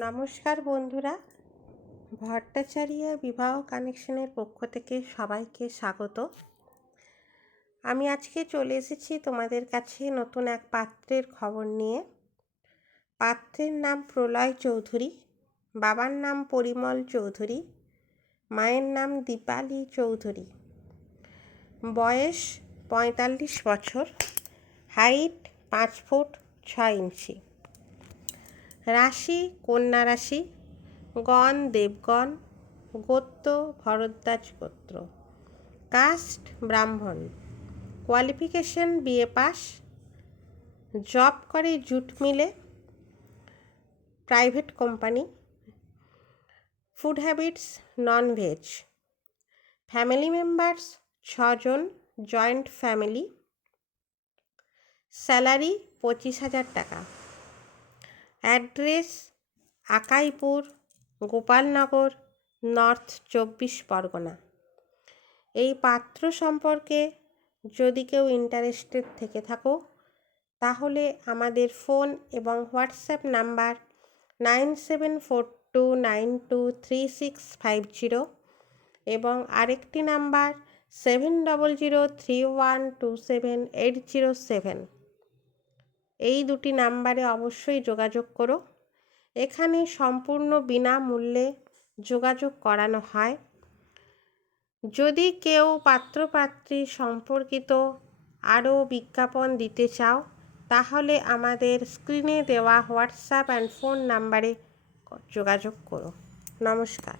নমস্কার বন্ধুরা, ভট্টাচার্য বিবাহ কানেকশনের পক্ষ থেকে সবাইকে স্বাগত। আমি আজকে চলে এসেছি তোমাদের কাছে নতুন এক পাত্রের খবর নিয়ে। পাত্রের নাম প্রলয় চৌধুরী, বাবার নাম পরিমল চৌধুরী, মায়ের নাম দীপালি চৌধুরী। বয়স 45 বছর, হাইট 5 ফুট 6 ইঞ্চি, রাশি কন্যা রাশি, গণ দেবগণ, গোত্র ভরদ্বাজ গোত্র, কাস্ট ব্রাহ্মণ, কোয়ালিফিকেশন বিএ পাস, জব করে জুট মিলে, private company, food habits non veg, family members 6 জন, জয়েন্ট ফ্যামিলি, স্যালারি 25,000 টাকা, অ্যাড্রেস আকাইপুর, গোপালনগর, নর্থ 24 পরগনা। এই পাত্র সম্পর্কে যদি কেউ ইন্টারেস্টেড থেকে থাকো তাহলে আমাদের ফোন এবং হোয়াটসঅ্যাপ নাম্বার 9742923650 এবং আরেকটি নাম্বার 7003127807, এই দুটি নাম্বারে অবশ্যই যোগাযোগ করো। এখানে সম্পূর্ণ বিনামূল্যে যোগাযোগ করানো হয়। যদি কেউ পাত্রপাত্রী সম্পর্কিত আরও বিজ্ঞাপন দিতে চাও তাহলে আমাদের স্ক্রিনে দেওয়া হোয়াটসঅ্যাপ অ্যান্ড ফোন নাম্বারে যোগাযোগ করো। নমস্কার।